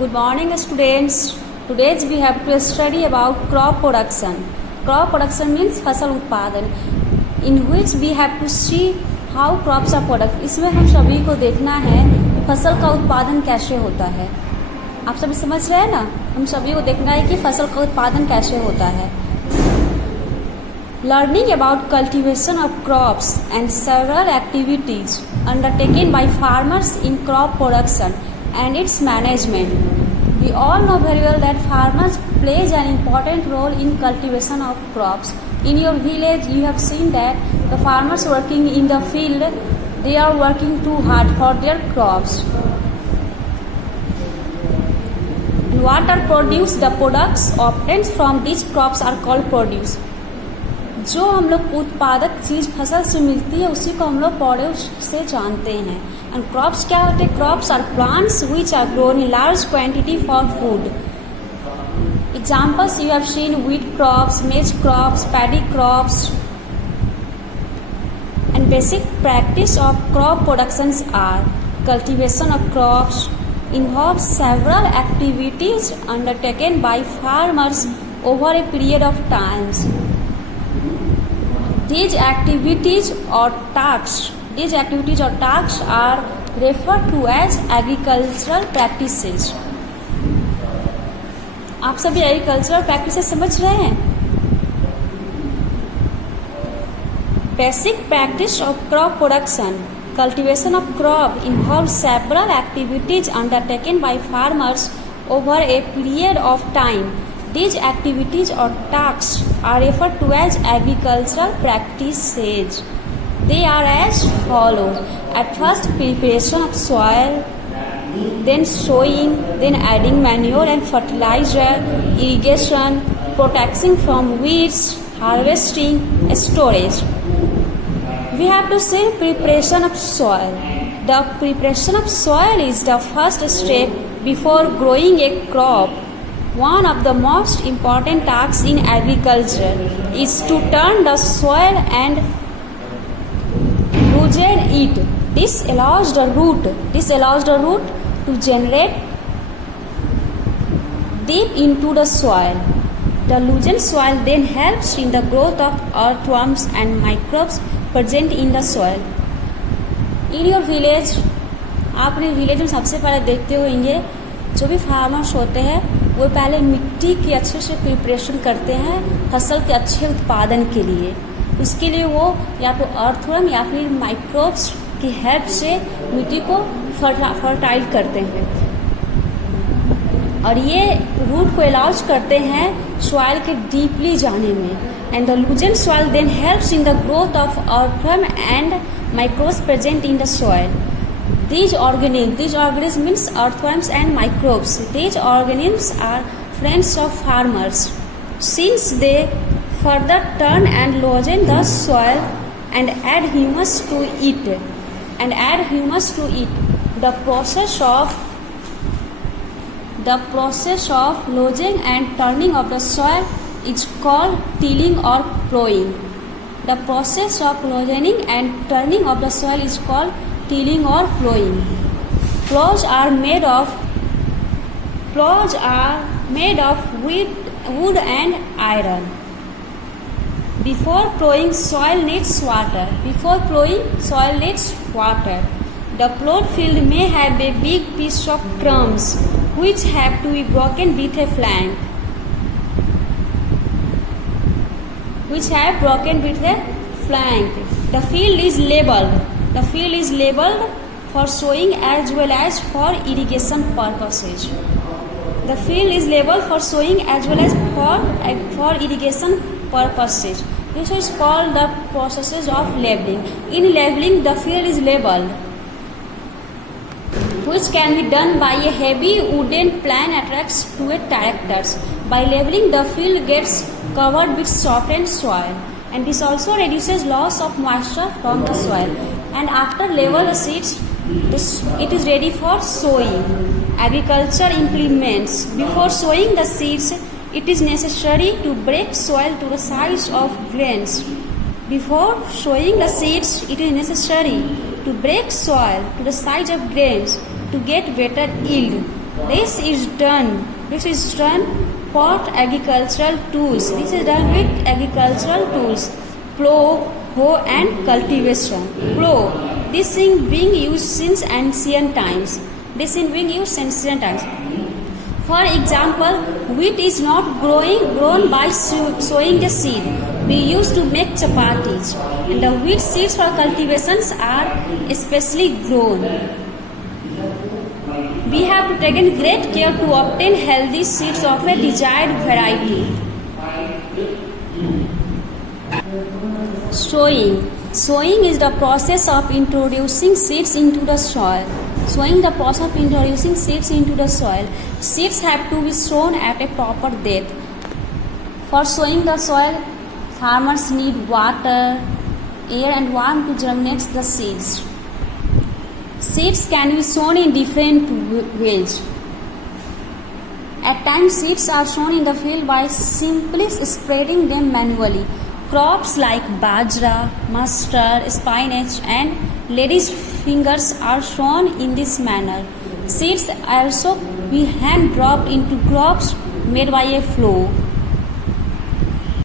Good morning, students. Today we have to study about crop production. Crop production means फसल उत्पादन, in which we have to see how crops are produced. इसमें हम सभी को देखना है कि फसल का उत्पादन कैसे होता है. आप सभी समझ रहे हैं ना? हम सभी को देखना है कि फसल का उत्पादन कैसे होता है. Learning about cultivation of crops and several activities undertaken by farmers in crop production and its management. We all know very well that farmers plays an important role in cultivation of crops. In your village, you have seen that the farmers working in the field, they are working too hard for their crops. And what are produced? The products obtained from these crops are called produce. जो हम लोग उत्पादक चीज फसल से मिलती है उसी को हम लोग प्रोड्यूस से जानते हैं. एंड क्रॉप्स क्या होते हैं? Crops are plants which are grown in large quantity for food. Examples you have seen wheat crops, maize crops, paddy crops. And basic practice of crop productions are cultivation of crops involves several activities undertaken by farmers over a period of times. These activities or tasks are referred to as agricultural practices. आप सभी agricultural practices समझ रहे हैं? Basic practice of crop production. Cultivation of crop involves several activities undertaken by farmers over a period of time. These activities or tasks are referred to as agricultural practices. They are as follows. At first, preparation of soil, then sowing, then adding manure and fertilizer, irrigation, protection from weeds, harvesting, storage. We have to see preparation of soil. The preparation of soil is the first step before growing a crop. One of the most important tasks in agriculture is to turn the soil and loosen it. This allows the root to generate deep into the soil. The loosened soil then helps in the growth of earthworms and microbes present in the soil. In your village, आप अपने village में सबसे पहले देखते होंगे जो भी farmers होते हैं वो पहले मिट्टी की अच्छे से प्रिपरेशन करते हैं फसल के अच्छे उत्पादन के लिए. उसके लिए वो या तो अर्थवर्म या फिर माइक्रोब्स की हेल्प से मिट्टी को फर्टाइल करते हैं और ये रूट को अलाउज करते हैं सॉइल के डीपली जाने में. And the loosen soil then helps in the growth of earthworm and microbes present in the soil. These organisms means earthworms and microbes. These organisms are friends of farmers since they further turn and loosen the soil and add humus to it. The process of loosening and turning of the soil is called tilling or plowing. The process of loosening and turning of the soil is called tilling or plowing. Plows are made of wood and iron. Before plowing, soil needs water. The plowed field may have a big piece of crumbs which have to be broken with a plank. The field is labeled for sowing as well as for irrigation purposes. This is called the processes of labeling. In labeling, the field is labeled, which can be done by a heavy wooden plank attached to a tractor. By labeling, the field gets covered with softened soil, and this also reduces loss of moisture from the soil. And after label seeds, it is ready for sowing. Agriculture implements. Before sowing the seeds, it is necessary to break soil to the size of grains. to break soil to the size of grains to get better yield. This is done for agricultural tools. This is done with agricultural tools. Plow, hoe and cultivation. Plow. This thing being used since ancient times. For example, wheat is not grown by sowing the seed. We used to make chapatis, and the wheat seeds for cultivations are especially grown. We have to take great care to obtain healthy seeds of a desired variety. Sowing. Sowing is the process of introducing seeds into the soil. Seeds have to be sown at a proper depth. For sowing the soil, farmers need water, air and warmth to germinate the seeds. Seeds can be sown in different ways. At times, seeds are sown in the field by simply spreading them manually. Crops like bajra, mustard, spinach and ladies' fingers are sown in this manner. Seeds also be hand dropped into crops made by a flow.